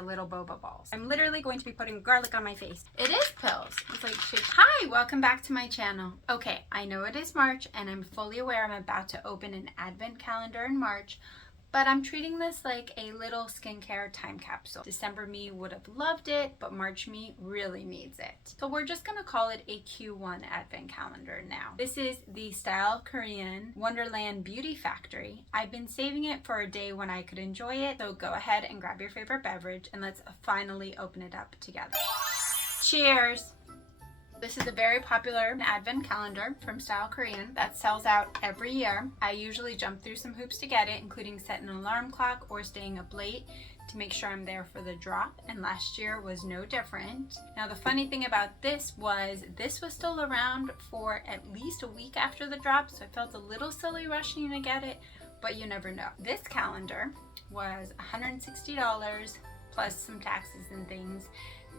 the little boba balls. I'm literally going to be putting garlic on my face. It is pills. It's like shit. Hi, welcome back to my channel. Okay, I know it is March and I'm fully aware I'm about to open an advent calendar in March, but I'm treating this like a little skincare time capsule. December me would have loved it, but March me really needs it. So we're just gonna call it a Q1 advent calendar now. This is the Style Korean Wonderland Beauty Factory. I've been saving it for a day when I could enjoy it, so go ahead and grab your favorite beverage and let's finally open it up together. Cheers! This is a very popular advent calendar from Style Korean that sells out every year. I usually jump through some hoops to get it, including setting an alarm clock or staying up late to make sure I'm there for the drop, and last year was no different. Now the funny thing about this was still around for at least a week after the drop, so I felt a little silly rushing to get it, but you never know. This calendar was $160 plus some taxes and things,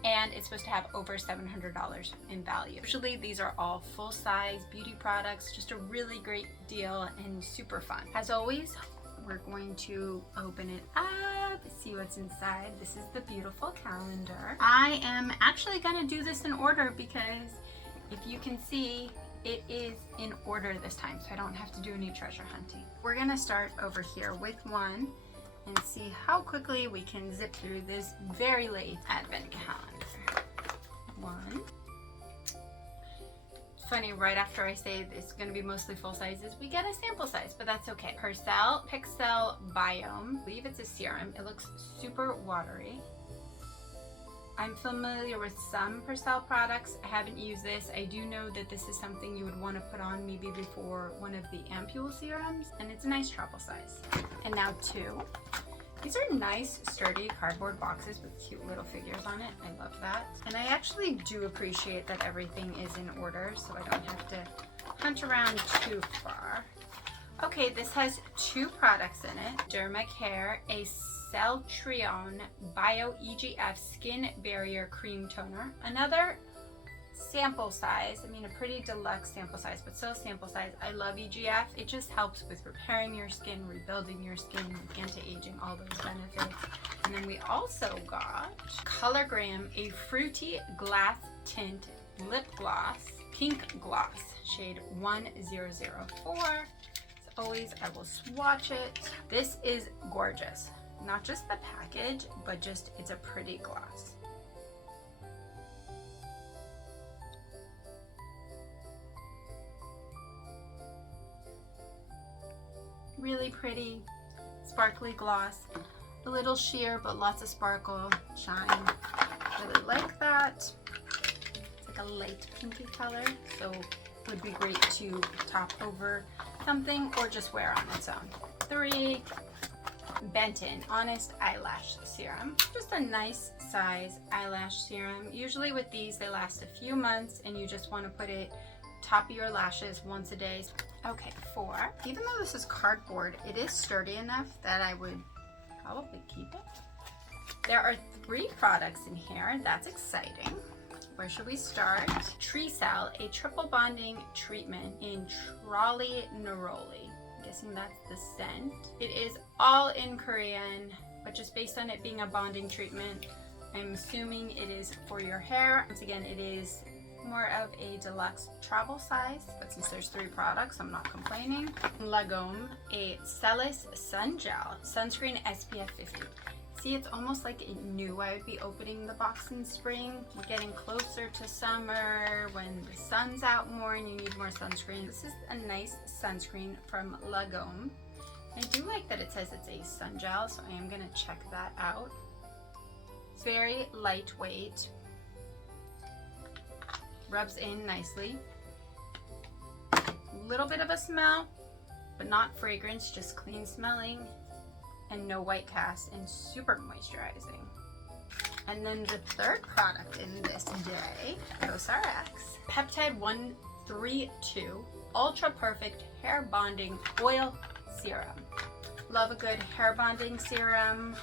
and it's supposed to have over $700 in value. Usually these are all full-size beauty products, just a really great deal and super fun. As always, we're going to open it up, see what's inside. This is the beautiful calendar. I am actually gonna do this in order because if you can see, it is in order this time, so I don't have to do any treasure hunting. We're gonna start over here with one and see how quickly we can zip through this very late advent calendar. One. It's funny, right after I say it's going to be mostly full sizes, we get a sample size, but that's okay. Percel Pixel Biome. I believe it's a serum. It looks super watery. I'm familiar with some Percel products. I haven't used this. I do know that this is something you would want to put on maybe before one of the ampule serums, and it's a nice travel size. And now two. These are nice, sturdy cardboard boxes with cute little figures on it. I love that. And I actually do appreciate that everything is in order, so I don't have to hunt around too far. Okay, this has two products in it. Dermacare, a Celtrione Bio EGF Skin Barrier Cream Toner. Another sample size, I mean a pretty deluxe sample size, but still sample size. I love EGF. It just helps with repairing your skin, rebuilding your skin, anti-aging, all those benefits. And then we also got Colorgram, a fruity glass tint lip gloss, pink gloss, shade 1004. As always, I will swatch it. This is gorgeous. Not just the package, but just it's a pretty gloss. Really pretty, sparkly gloss. A little sheer, but lots of sparkle, shine. Really like that. It's like a light pinky color, so it would be great to top over something or just wear on its own. 3, Benton Honest Eyelash Serum. Just a nice size eyelash serum. Usually with these, they last a few months and you just want to put it top of your lashes once a day. Okay, 4. Even though this is cardboard, it is sturdy enough that I would probably keep it. There are 3 products in here. That's exciting. Where should we start? Tree Cell, a triple bonding treatment in Trolley Neroli. I'm guessing that's the scent. It is all in Korean, but just based on it being a bonding treatment, I'm assuming it is for your hair. Once again, it is more of a deluxe travel size, but since there's 3 products, I'm not complaining. Lagome, a Celis Sun Gel, sunscreen SPF 50. See, it's almost like it knew I would be opening the box in spring. We're getting closer to summer when the sun's out more and you need more sunscreen. This is a nice sunscreen from Lagome. I do like that it says it's a sun gel, so I am gonna check that out. It's very lightweight. Rubs in nicely. A little bit of a smell, but not fragrance, just clean smelling and no white cast and super moisturizing. And then the 3rd product in this day, CosRx, Peptide 132 Ultra Perfect Hair Bonding Oil Serum. Love a good hair bonding serum.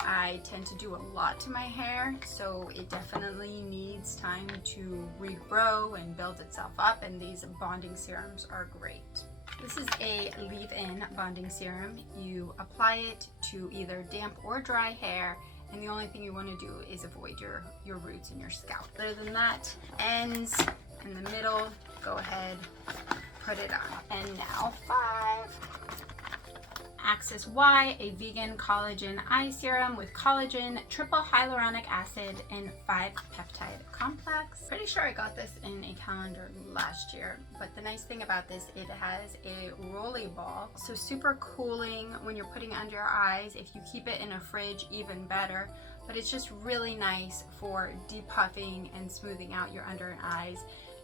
I tend to do a lot to my hair, so it definitely needs time to regrow and build itself up, and these bonding serums are great. This is a leave-in bonding serum. You apply it to either damp or dry hair And the only thing you want to do is avoid your roots and your scalp. Other than that, ends in the middle, go ahead, put it on. And now 5. Axis Y, a vegan collagen eye serum with collagen, triple hyaluronic acid, and 5-peptide complex. Pretty sure I got this in a calendar last year, but the nice thing about this, it has a rolly ball, so super cooling when you're putting it under your eyes. If you keep it in a fridge, even better, but it's just really nice for depuffing and smoothing out your under eyes.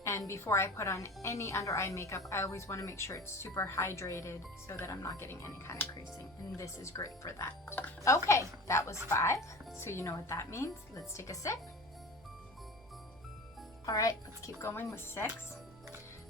And before I put on any under eye makeup, I always want to make sure it's super hydrated so that I'm not getting any kind of creasing. And this is great for that. Okay, that was 5. So you know what that means. Let's take a sip. All right, let's keep going with 6.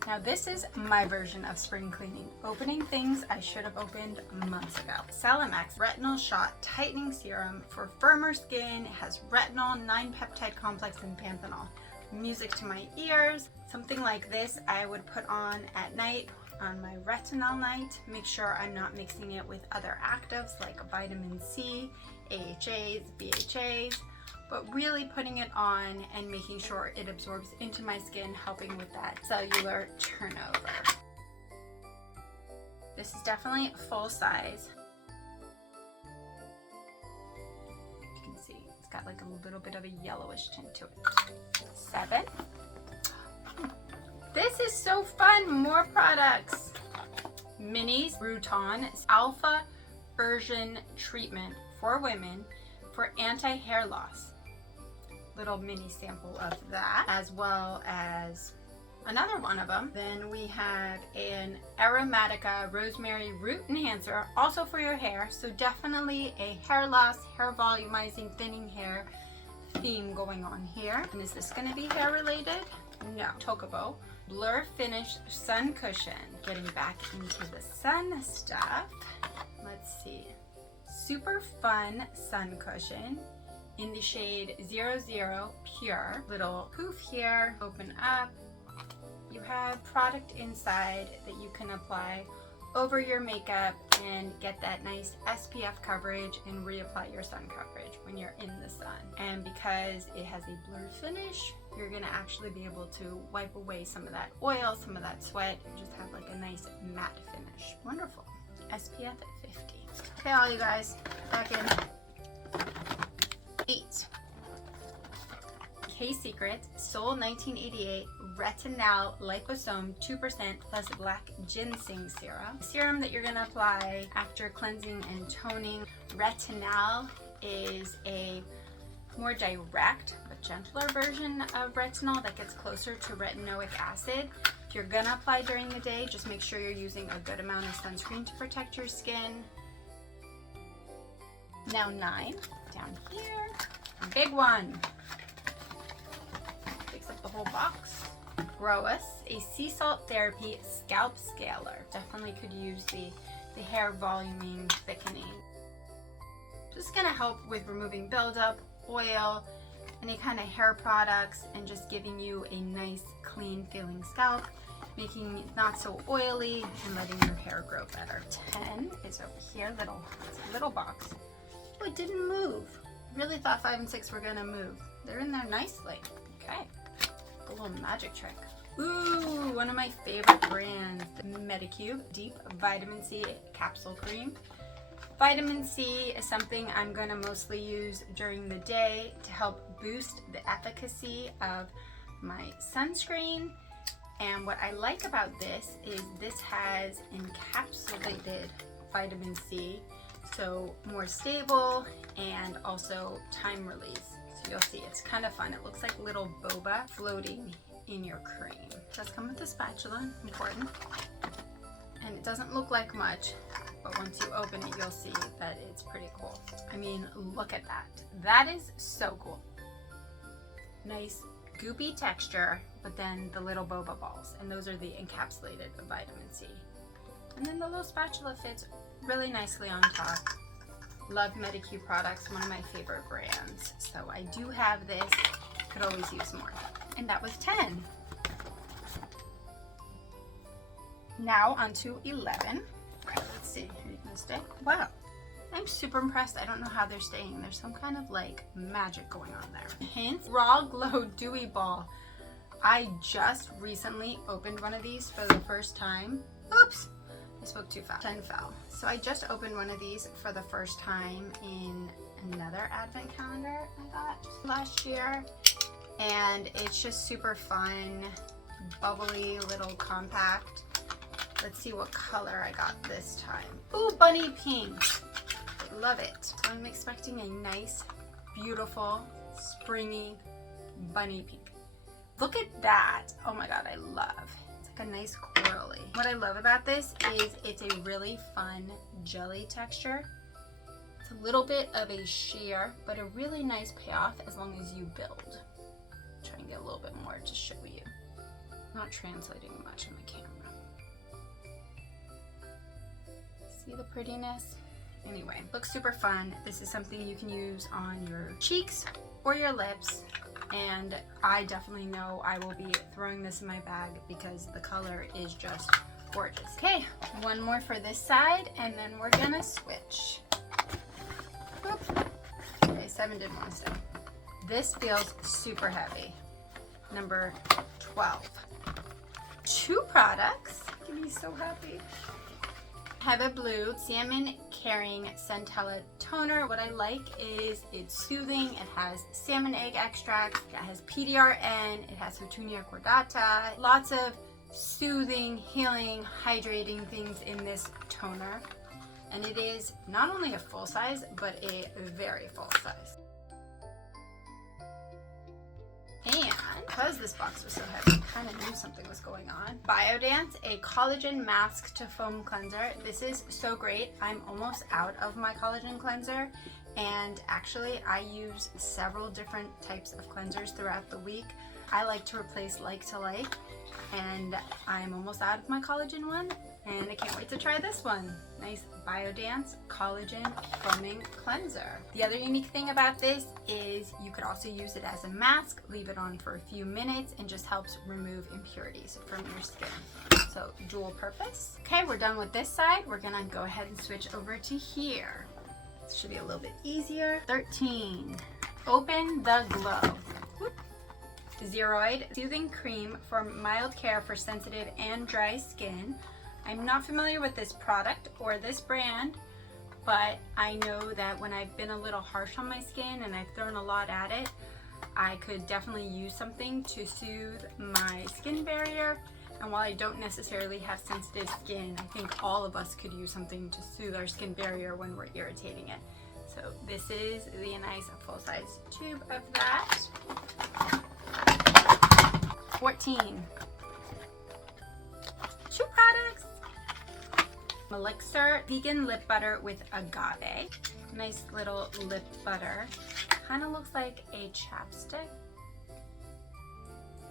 Now this is my version of spring cleaning. Opening things I should have opened months ago. Celamex Retinol Shot Tightening Serum for firmer skin. It has retinol, 9-peptide complex, and panthenol. Music to my ears. Something like this I would put on at night on my retinol night. Make sure I'm not mixing it with other actives like vitamin C, AHAs, BHAs, but really putting it on and making sure it absorbs into my skin, helping with that cellular turnover. This is definitely full size. You can see it's got like a little bit of a yellowish tint to it. 7. This is so fun. More products. Minis Bruton Alpha Version Treatment for women for anti-hair loss. Little mini sample of that, as well as another one of them. Then we have an Aromatica Rosemary Root Enhancer, also for your hair. So definitely a hair loss, hair volumizing, thinning hair theme going on here. And is this going to be hair related? No. Tokobo Blur Finish Sun Cushion. Getting back into the sun stuff. Let's see. Super fun sun cushion in the shade 00 Pure. Little poof here. Open up. You have product inside that you can apply over your makeup and get that nice SPF coverage and reapply your sun coverage when you're in the sun. And because it has a blur finish, you're gonna actually be able to wipe away some of that oil, some of that sweat, and just have like a nice matte finish. Wonderful. SPF 50. Okay, all you guys, back in. 8. K-Secret Soul 1988 Retinol Liposome 2% plus Black Ginseng Serum. The serum that you're going to apply after cleansing and toning. Retinol is a more direct but gentler version of retinol that gets closer to retinoic acid. If you're going to apply during the day, just make sure you're using a good amount of sunscreen to protect your skin. Now 9, down here, big one. Takes up the whole box. Grow Us, a sea salt therapy scalp scaler. Definitely could use the hair voluming, thickening. Just gonna help with removing buildup, oil, any kind of hair products, and just giving you a nice, clean feeling scalp, making it not so oily and letting your hair grow better. 10 is over here, it's a little box. Oh, it didn't move. Really thought 5 and 6 were gonna move. They're in there nicely. Okay, a little magic trick. Ooh, one of my favorite brands, the Medicube Deep Vitamin C Capsule Cream. Vitamin C is something I'm gonna mostly use during the day to help boost the efficacy of my sunscreen. And what I like about this is this has encapsulated vitamin C, so more stable and also time release. So you'll see it's kind of fun. It looks like little boba floating in your cream. It does come with a spatula, important. And it doesn't look like much, but once you open it, you'll see that it's pretty cool. I mean, look at that. That is so cool. Nice goopy texture, but then the little boba balls, and those are the encapsulated vitamin C. And then the little spatula fits really nicely on top. Love Medicube products, one of my favorite brands. So I do have this, could always use more. And that was 10. Now on to 11. Let's see, are you gonna stay? Wow, I'm super impressed. I don't know how they're staying. There's some kind of like magic going on there. Hint, Raw Glow Dewy Ball. I just recently opened one of these for the first time. Oops, I spoke too fast. 10 fell. So I just opened one of these for the first time in another advent calendar I got last year. And it's just super fun, bubbly, little compact. Let's see what color I got this time. Ooh, bunny pink. Love it. So I'm expecting a nice, beautiful, springy bunny pink. Look at that. Oh my god, I love. It's like a nice corally. What I love about this is it's a really fun jelly texture. It's a little bit of a sheer, but a really nice payoff as long as you build. Try and get a little bit more to show you. Not translating much on the camera. See the prettiness? Anyway, looks super fun. This is something you can use on your cheeks or your lips, and I definitely know I will be throwing this in my bag because the color is just gorgeous. Okay, one more for this side, and then we're gonna switch. Oop. Okay, 7 didn't want to stay. This feels super heavy. Number 12. 2 products. Get me so happy. Heba Blue Salmon Caring Centella Toner. What I like is it's soothing. It has salmon egg extract. It has PDRN. It has Petunia cordata. Lots of soothing, healing, hydrating things in this toner. And it is not only a full size, but a very full size. And because this box was so heavy, I kind of knew something was going on. Biodance, a collagen mask to foam cleanser. This is so great. I'm almost out of my collagen cleanser, and actually I use several different types of cleansers throughout the week. I like to replace like to like, and I'm almost out of my collagen one, and I can't wait to try this one. Nice Biodance Collagen Foaming Cleanser. The other unique thing about this is you could also use it as a mask, leave it on for a few minutes, and just helps remove impurities from your skin. So dual purpose. Okay, we're done with this side. We're gonna go ahead and switch over to here. This should be a little bit easier. 13. Open the Glow. Whoop. Zeroid Soothing Cream for mild care for sensitive and dry skin. I'm not familiar with this product or this brand, but I know that when I've been a little harsh on my skin and I've thrown a lot at it, I could definitely use something to soothe my skin barrier. And while I don't necessarily have sensitive skin, I think all of us could use something to soothe our skin barrier when we're irritating it. So this is the nice full-size tube of that. 14. 2 products. Elixir Vegan Lip Butter with Agave. Nice little lip butter. Kind of looks like a chapstick.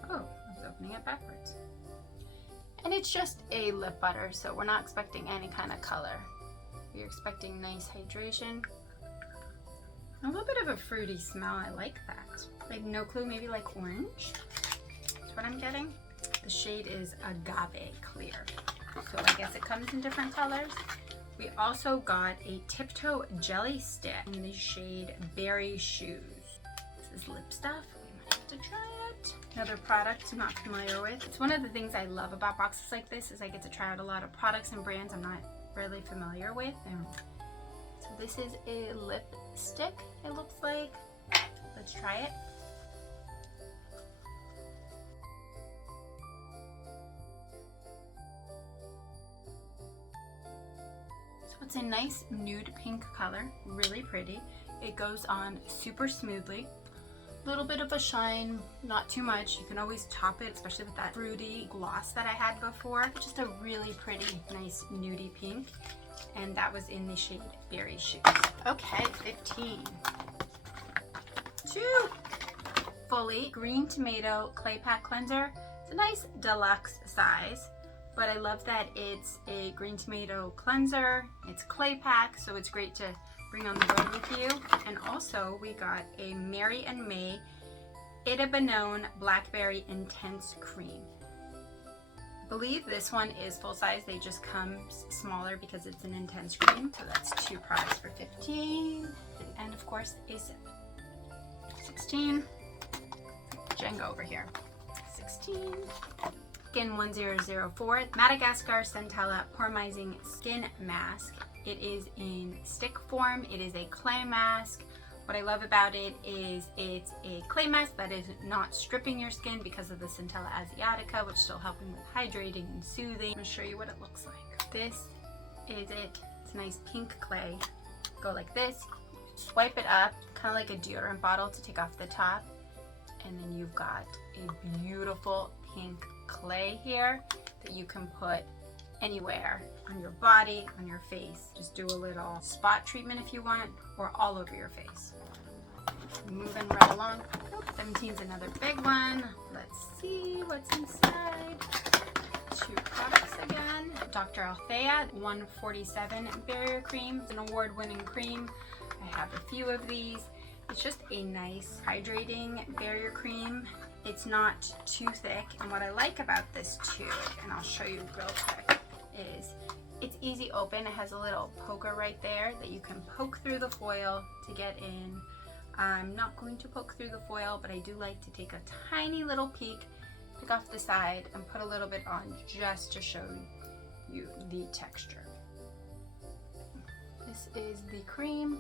Oh, I was opening it backwards. And it's just a lip butter, so we're not expecting any kind of color. We're expecting nice hydration. A little bit of a fruity smell. I like that. Like no clue, maybe like orange. That's what I'm getting. The shade is Agave Clear. So I guess it comes in different colors. We also got a Tiptoe Jelly Stick in the shade Berry Shoes. This is lip stuff. We might have to try it. Another product I'm not familiar with. It's one of the things I love about boxes like this is I get to try out a lot of products and brands I'm not really familiar with. And so this is a lipstick, it looks like. Let's try it. It's a nice nude pink color, really pretty. It goes on super smoothly. A little bit of a shine, not too much. You can always top it, especially with that fruity gloss that I had before. Just a really pretty, nice nudie pink. And that was in the shade Berry Shoes. Okay, 15. 2 Fully Green Tomato Clay Pack Cleanser. It's a nice deluxe size. But I love that it's a green tomato cleanser. It's clay pack, so it's great to bring on the road with you. And also we got a Mary and May Ita Benone Blackberry Intense Cream. believe this one is full size. They just come smaller because it's an intense cream. So that's 2 products for $15. And of course is $16. Jenga over here. $16. Skin 1004 Madagascar Centella Pormizing Skin Mask. It is in stick form. It is a clay mask. What I love about it is it's a clay mask that is not stripping your skin because of the Centella asiatica, which is still helping with hydrating and soothing. I'm going to show you what it looks like. This is it. It's a nice pink clay. Go like this, swipe it up, kind of like a deodorant bottle to take off the top, and then you've got a beautiful pink clay here that you can put anywhere on your body, on your face. Just do a little spot treatment if you want, or all over your face. Moving right along. 17 is another big one. Let's see what's inside. 2 products again. Dr. Althea 147 Barrier Cream. It's an award-winning cream. I have a few of these. It's just a nice hydrating barrier cream. It's not too thick, and what I like about this too, and I'll show you real quick, is it's easy open. It has a little poker right there that you can poke through the foil to get in. I'm not going to poke through the foil, but I do like to take a tiny little peek, pick off the side, and put a little bit on just to show you the texture. This is the cream,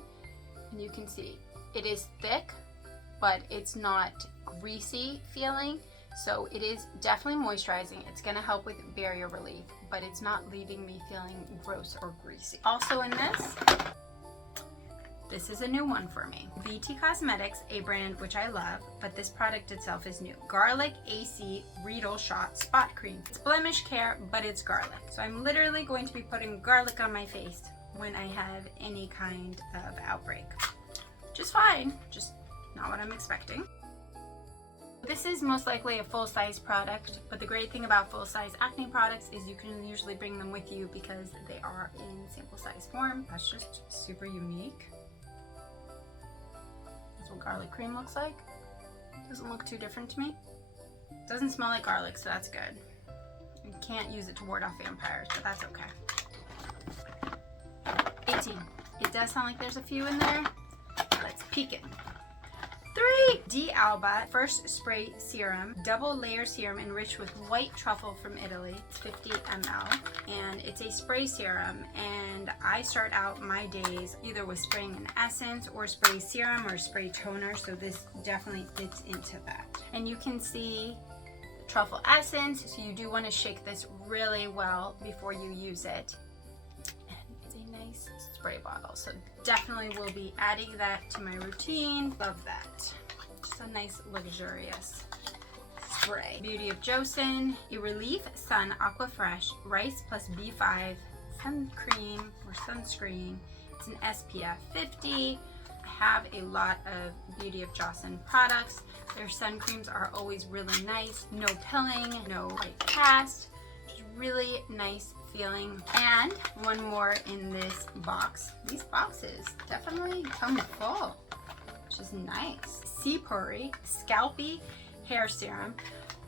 and you can see it is thick, but it's not greasy feeling. So it is definitely moisturizing. It's going to help with barrier relief, but it's not leaving me feeling gross or greasy. Also in this is a new one for me. VT Cosmetics, a brand which I love, but this product itself is new. Garlic AC Riedel Shot Spot Cream. It's blemish care, but it's garlic. So I'm literally going to be putting garlic on my face when I have any kind of outbreak. Which is fine, just not what I'm expecting. This is most likely a full-size product, but the great thing about full-size acne products is you can usually bring them with you because they are in sample size form. That's just super unique. That's what garlic cream looks like. Doesn't look too different to me. Doesn't smell like garlic, so that's good. You can't use it to ward off vampires, but that's okay. 18. It does sound like there's a few in there. Let's peek it. 3. D'Alba First Spray Serum, double layer serum enriched with white truffle from Italy. It's 50 ml, and it's a spray serum, and I start out my days either with spraying an essence or spray serum or spray toner, so this definitely fits into that. And you can see truffle essence, so you do want to shake this really well before you use it. And it's a nice spray bottle, so definitely will be adding that to my routine. Love that. Just a nice luxurious spray. Beauty of Joseon, a Relief Sun Aqua Fresh Rice plus B5 Sun Cream or Sunscreen. It's an SPF 50. I have a lot of Beauty of Joseon products. Their sun creams are always really nice. No pilling, no white cast. Just really nice feeling. And one more in this box. These boxes definitely come full, which is nice. Seapuri Scalpy Hair Serum.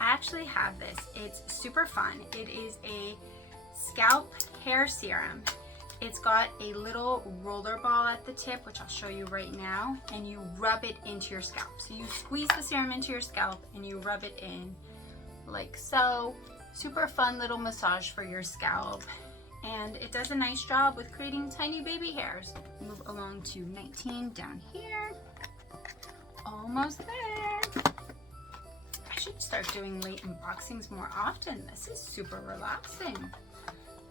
I actually have this. It's super fun. It is a scalp hair serum. It's got a little roller ball at the tip, which I'll show you right now, and you rub it into your scalp. So you squeeze the serum into your scalp and you rub it in like so. Super fun little massage for your scalp, and it does a nice job with creating tiny baby hairs. Move along to 19 down here. Almost there. I should start doing late unboxings more often. This is super relaxing.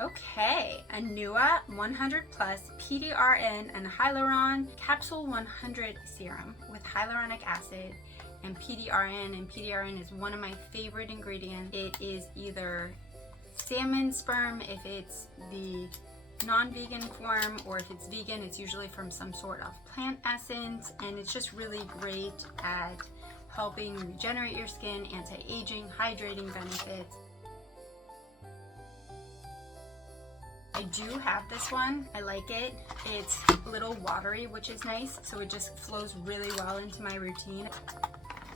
Okay, Anua 100 Plus PDRN and Hyaluron Capsule 100 Serum with hyaluronic acid and PDRN, and PDRN is one of my favorite ingredients. It is either salmon sperm if it's the non-vegan form, or if it's vegan, it's usually from some sort of plant essence, and it's just really great at helping regenerate your skin, anti-aging, hydrating benefits. I do have this one. I like it. It's a little watery, which is nice, so it just flows really well into my routine.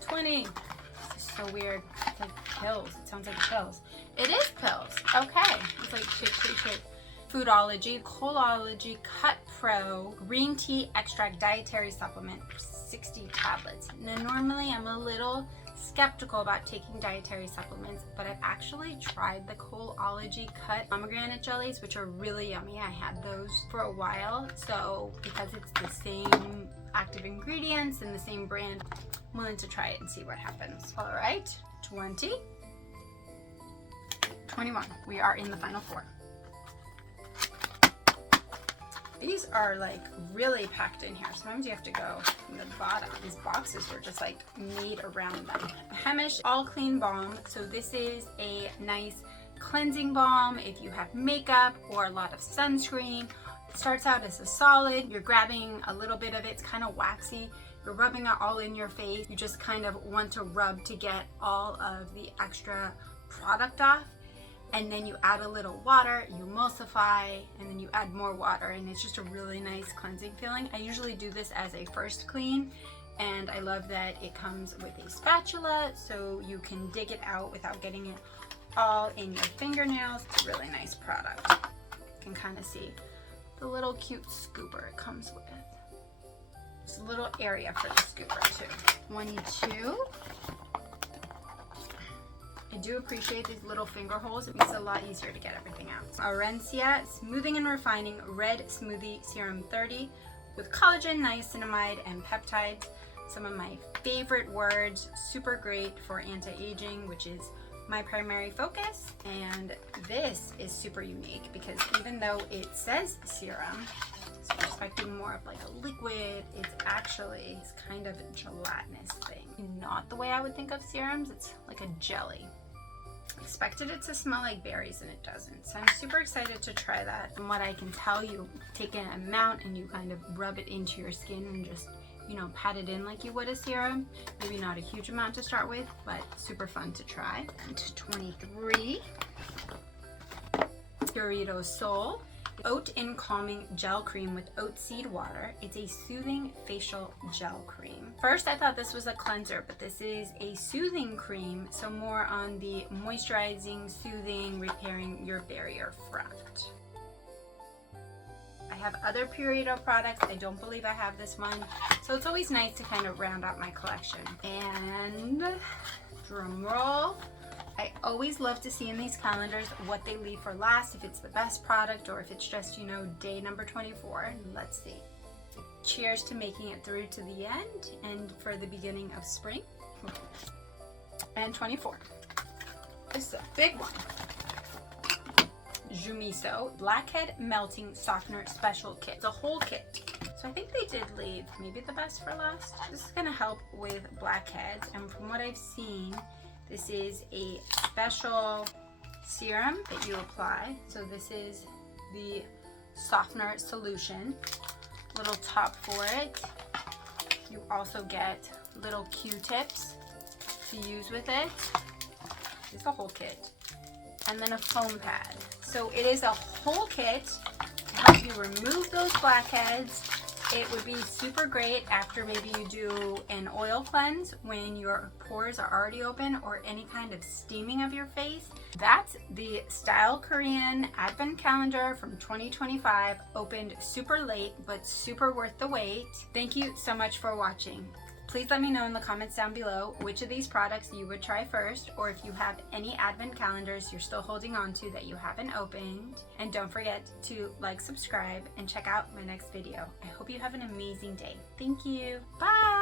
20. This is so weird. It's like pills. It sounds like pills. It is pills. Okay. It's like shake. Foodology, Coldology Cut Pro Green Tea Extract Dietary Supplement, 60 tablets. Now, normally I'm a little skeptical about taking dietary supplements, but I've actually tried the Coldology Cut pomegranate jellies, which are really yummy. I had those for a while, so because it's the same active ingredients and the same brand, I'm willing to try it and see what happens. All right, 20, 21. We are in the final 4. These are like really packed in here. Sometimes you have to go from the bottom. These boxes were just like made around them. Hemish All Clean Balm. So this is a nice cleansing balm if you have makeup or a lot of sunscreen. It starts out as a solid. You're grabbing a little bit of it. It's kind of waxy. You're rubbing it all in your face. You just kind of want to rub to get all of the extra product off. And then you add a little water, you emulsify, and then you add more water, and it's just a really nice cleansing feeling. I usually do this as a first clean, and I love that it comes with a spatula so you can dig it out without getting it all in your fingernails. It's a really nice product. You can kind of see the little cute scooper it comes with. There's a little area for the scooper too. 22. I do appreciate these little finger holes. It makes it a lot easier to get everything out. Aurencia Smoothing and Refining Red Smoothie Serum 30 with collagen, niacinamide, and peptides. Some of my favorite words. Super great for anti-aging, which is my primary focus. And this is super unique because even though it says serum, so we're expecting more of like a liquid, it's actually this kind of gelatinous thing. Not the way I would think of serums. It's like a jelly. Expected it to smell like berries and it doesn't. So I'm super excited to try that. From what I can tell, you take an amount and you kind of rub it into your skin and just, you know, pat it in like you would a serum. Maybe not a huge amount to start with, but super fun to try. And to 23. Purito Soul Oat and Calming Gel Cream with oat seed water. It's a soothing facial gel cream. First I thought this was a cleanser, but this is a soothing cream, so more on the moisturizing, soothing, repairing your barrier front. I have other Purito products. I don't believe I have this one, so it's always nice to kind of round out my collection. And drum roll, I always love to see in these calendars what they leave for last, if it's the best product or if it's just, you know, day number 24. Let's see. Cheers to making it through to the end and for the beginning of spring. And 24. This is a big one. Jumiso Blackhead Melting Softener Special Kit. It's a whole kit. So I think they did leave maybe the best for last. This is going to help with blackheads, and from what I've seen, this is a special serum that you apply. So this is the softener solution. Little top for it. You also get little Q-tips to use with it. It's a whole kit. And then a foam pad. So it is a whole kit to help you remove those blackheads. It would be super great after maybe you do an oil cleanse when your pores are already open, or any kind of steaming of your face. That's the Style Korean Advent Calendar from 2025. Opened super late, but super worth the wait. Thank you so much for watching. Please let me know in the comments down below which of these products you would try first, or if you have any advent calendars you're still holding on to that you haven't opened. And don't forget to like, subscribe, and check out my next video. I hope you have an amazing day. Thank you. Bye.